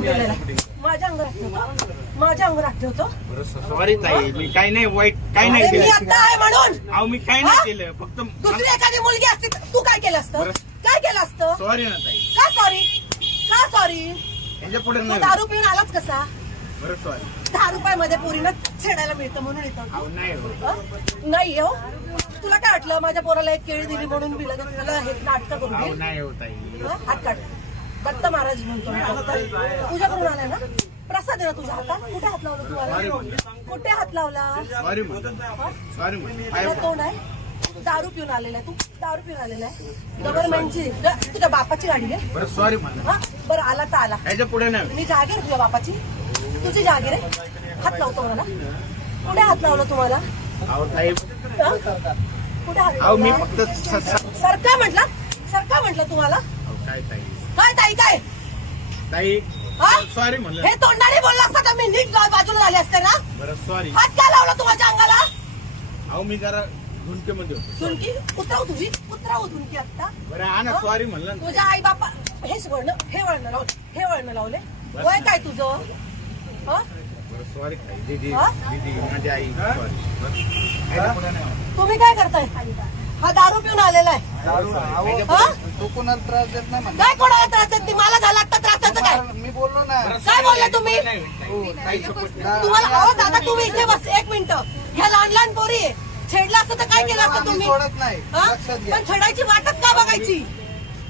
दारू पिलेला माझ्या अंगात ठेवतो सॉरी ताई, मी काही नाही वाईट काही नाही मी आता आहे म्हणून. अहो मी काही नाही केलं, फक्त दुसरी एखादी मुलगी असती तू काय केलं असतं? काय केलं असतं? सॉरी ना ताई. का सॉरी? का सॉरी? याच्या पुढे तू दारू पिऊन आलाच कसा? बरं सॉरी. 10 रुपयामध्ये पोरीनं छेडायला मिळतं म्हणून येतो. नाही हो, तुला काय वाटलं माझ्या पोराला एक केळी दिली म्हणून मी लगेच तुला हे नाटक करून नाही हो ताई. हात काढ. दत्त महाराज म्हणतो तुझ्या करून आलाय ना, प्रसाद आहे ना तुझ्या हातात. कुठे हात लावला तुम्हाला? कुठे हात लावला? सॉरी तुला तोंड आहे? दारू पिऊन आलेला आहे तू, दारू पिऊन आलेला आहे. गव्हर्नमेंटची तुझ्या बापाची गाडी आहे. बरं सॉरी म्हणा. बरं आला तर आला. याच्या पुढे नाही. मी जागीर तुझ्या बापाची, तुझी जागीर आहे. हात लावतो मला. कुठे हात लावला तुम्हाला? अहो ताई, कुठे हात अहो मी लावला? फक्त सरका म्हटलं तुम्हाला. काय ताई? काय ताई काय ताई हा? सॉरी म्हणलं. हे तोंडाने बोलला असता तर मी नीट बाजूला झाले असते ना. बरं सॉरी. हात काय लावला तुमच्या अंगाला? अहो मी जरा झुंकेमध्ये होतो. झुणकी उतराव तुझी, उतराव झुणकी आता. बरं हा ना, सॉरी म्हणलं ना. तुझ्या आई बापा हेच वळण, हे वळण लावले. वय काय तुझं? बरं सॉरी ताई. दीदी हा? दीदी माझी आई सॉरी. याच्या पुढे नाही. तुम्ही काय करताय? हा दारू पिऊन आलेला आहे. हा? तू कोणाला त्रास देत नाही काय कोणाला त्रास देत नाही? मला झाला आता त्रासाचं काय? मी बोललो ना. काय बोलले तुम्ही? ताई सपोर्ट. तुम्हाला अहो दादा तुम्ही इथे बस एक मिनिट. ह्या लहान लहान पोरी आहे. छेडलं असतं तर काय केलं असतं आम्ही तुम्ही? सोडत नाही. हा? लक्षात घ्या. पण छेडायची वाटच का बघायची?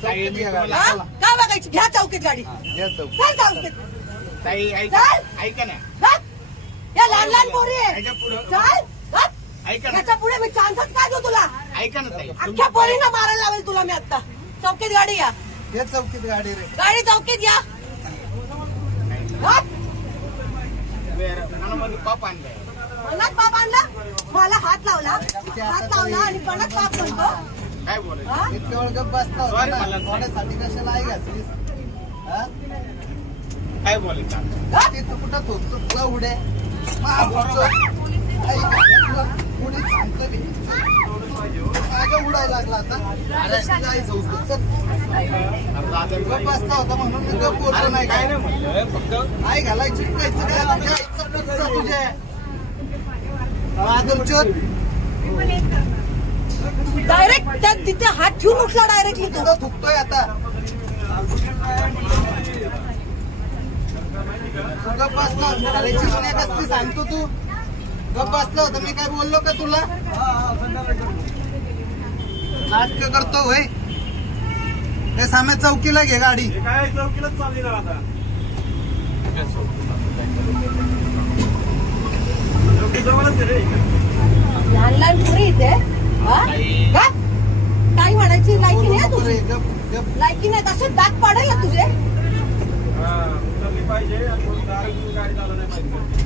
ताई मी तुम्हाला- हा? का बघायची? घ्या चौकीत गाडी. घ्या चौक. चल चौकीत. ताई ऐका चल. ऐका ना. चल. या लहान लहान पोरी आहे. याच्या पुढे चल. चल. ऐका ना. याच्या पुढे मी चान्सच काय देऊ तुला? ऐका ना ताई. अख्ख्या पोरींना मारायला लावेल तुला मी आता. चौकीत गाडी या. घ्या चौकीत गाडी रे. गाडी चौकीत या. हा? मनामध्ये पाप आणलाय. मनात पाप आणला? मला हात लावला आणि मनात पाप म्हणतो. काय बोलायचं? हा? इतक्या वेळ गप्प बसला होता Sorry ना. मला. कोणासाठी कशाला आई घातलीस? हा? काय बोलायचं? हा? ते तू कुठं थोपतो तुला उडे महाभोगतो. आई घातलं, कोणी सांगतं मी. माझ्या उडायला लागला आता. अरे आई जाऊ दे. चल. गप्प बसला होता म्हणून मी गप्प बोललो नाही काय काय. नाही म्हणलं, फक्त आई घालायची कायचं काय तुझ्या आईचं पुढचं तुझ्या. आदरचोद. डायरेक्ट त्या तिथे हात ठेवून उठला डायरेक्टली तो. तुझं थुकतोय आता. तू गप्प बसला होता. घालायची नाही कसली सांगतो तू. गप्प बसला होता मी काय बोललो का तुला? नाटक करतो होय. ते सामे चौकीला घे गाडी. काय चौकीलाच चालली ना आता. चौकी जवळच आहे रे. लहान लहान पोरी इथे. हा? गप. काय म्हणायची लायकी नाही आहे तुझी. गप, गप. लायकी नाही तसे दात पाडेल ना तुझे. हा, उतरली पाहिजे आणि कोणी दारू पिऊन गाडी चालवली नाही पाहिजे.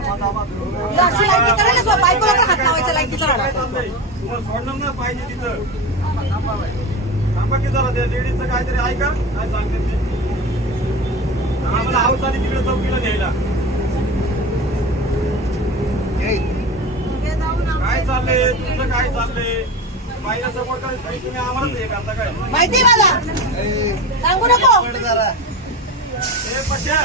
तुला अशी लायकी करायला तुला बायकोला पण हात लावायच्या लायकीचा काय राहणार. चाललंय? तुम्हाला सोडलं ना पाहिजे तिथं. थांबा की जरा त्या लेडीजचं काहीतरी ऐका काय सांगते ते. आम्हाला हाऊस आली तिकडे चौकीला न्यायला. ए, काय चाललंय तुमचं? काय चाललंय? बाईला सपोर्ट करायचं तुम्ही आम्हालाच हे करता काय? माहिती मला ए, सांगू नको. पड जरा. ए पश्या.